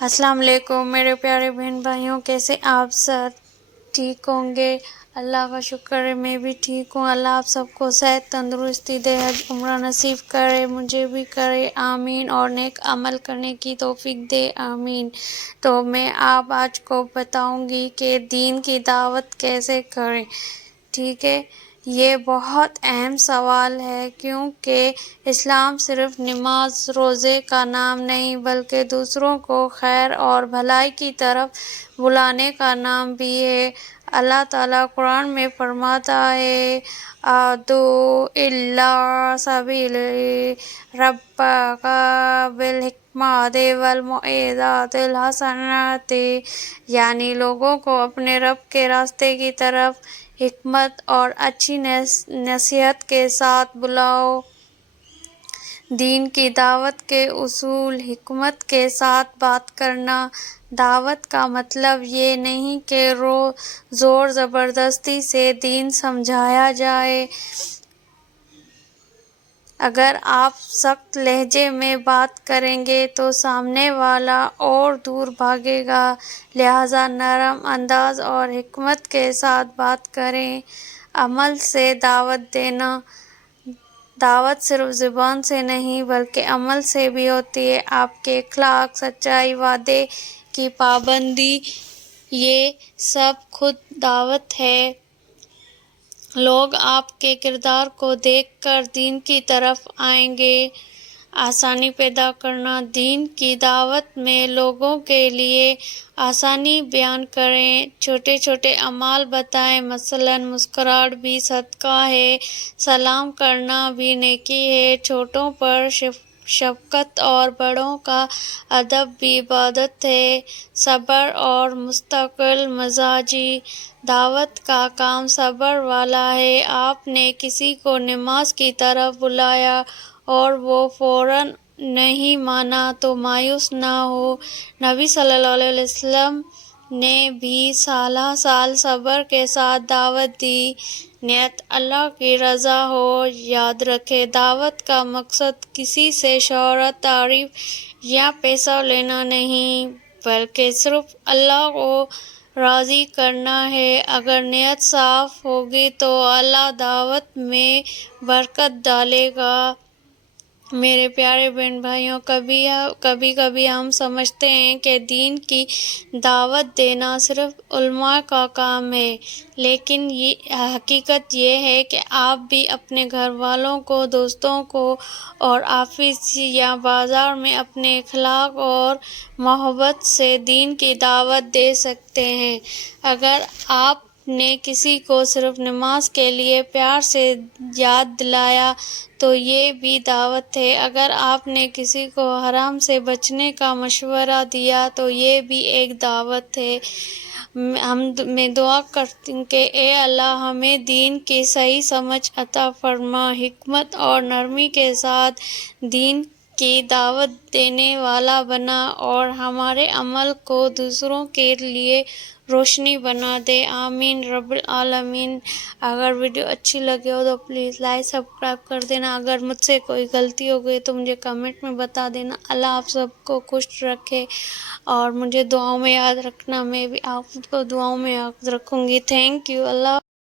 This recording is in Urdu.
السلام علیکم میرے پیارے بہن بھائیوں، کیسے آپ سب ٹھیک ہوں گے؟ اللہ کا شکر ہے میں بھی ٹھیک ہوں۔ اللہ آپ سب کو صحت تندرستی دے، حج عمرہ نصیب کرے، مجھے بھی کرے، آمین، اور نیک عمل کرنے کی توفیق دے، آمین۔ تو میں آپ آج کو بتاؤں گی کہ دین کی دعوت کیسے کریں، ٹھیک ہے؟ یہ بہت اہم سوال ہے، کیونکہ اسلام صرف نماز روزے کا نام نہیں بلکہ دوسروں کو خیر اور بھلائی کی طرف بلانے کا نام بھی ہے۔ اللہ تعالیٰ قرآن میں فرماتا ہے، ادعو الی سبیل ربک بالحکمۃ والموعظۃ الحسنۃ، یعنی لوگوں کو اپنے رب کے راستے کی طرف حکمت اور اچھی نصیحت کے ساتھ بلاؤ۔ دین کی دعوت کے اصول، حکمت کے ساتھ بات کرنا۔ دعوت کا مطلب یہ نہیں کہ زور زبردستی سے دین سمجھایا جائے۔ اگر آپ سخت لہجے میں بات کریں گے تو سامنے والا اور دور بھاگے گا، لہٰذا نرم انداز اور حکمت کے ساتھ بات کریں۔ عمل سے دعوت دینا۔ دعوت صرف زبان سے نہیں بلکہ عمل سے بھی ہوتی ہے۔ آپ کے اخلاق، سچائی، وعدے کی پابندی، یہ سب خود دعوت ہے۔ لوگ آپ کے کردار کو دیکھ کر دین کی طرف آئیں گے۔ آسانی پیدا کرنا۔ دین کی دعوت میں لوگوں کے لیے آسانی بیان کریں، چھوٹے چھوٹے اعمال بتائیں، مثلاً مسکراہٹ بھی صدقہ ہے، سلام کرنا بھی نیکی ہے، چھوٹوں پر شفقت اور بڑوں کا ادب بھی عبادت ہے۔ صبر اور مستقل مزاجی۔ دعوت کا کام صبر والا ہے۔ آپ نے کسی کو نماز کی طرف بلایا اور وہ فوراً نہیں مانا تو مایوس نہ ہو۔ نبی صلی اللہ علیہ وسلم نے بھی سال صبر کے ساتھ دعوت دی۔ نیت اللہ کی رضا ہو۔ یاد رکھیں، دعوت کا مقصد کسی سے شہرت، تعریف یا پیسہ لینا نہیں بلکہ صرف اللہ کو راضی کرنا ہے۔ اگر نیت صاف ہوگی تو اللہ دعوت میں برکت ڈالے گا۔ میرے پیارے بہن بھائیوں، کبھی ہم سمجھتے ہیں کہ دین کی دعوت دینا صرف علماء کا کام ہے، لیکن حقیقت یہ ہے کہ آپ بھی اپنے گھر والوں کو، دوستوں کو اور آفس یا بازار میں اپنے اخلاق اور محبت سے دین کی دعوت دے سکتے ہیں۔ اگر آپ نے کسی کو صرف نماز کے لیے پیار سے یاد دلایا تو یہ بھی دعوت ہے۔ اگر آپ نے کسی کو حرام سے بچنے کا مشورہ دیا تو یہ بھی ایک دعوت ہے۔ میں دعا کرتی ہوں کہ اے اللہ ہمیں دین کی صحیح سمجھ عطا فرما، حکمت اور نرمی کے ساتھ دین کی دعوت دینے والا بنا اور ہمارے عمل کو دوسروں کے لیے روشنی بنا دے، آمین رب العالمین۔ اگر ویڈیو اچھی لگے ہو تو پلیز لائک سبسکرائب کر دینا۔ اگر مجھ سے کوئی غلطی ہو گئی تو مجھے کمنٹ میں بتا دینا۔ اللہ آپ سب کو خوش رکھے اور مجھے دعاؤں میں یاد رکھنا، میں بھی آپ کو دعاؤں میں یاد رکھوں گی۔ Thank you. اللہ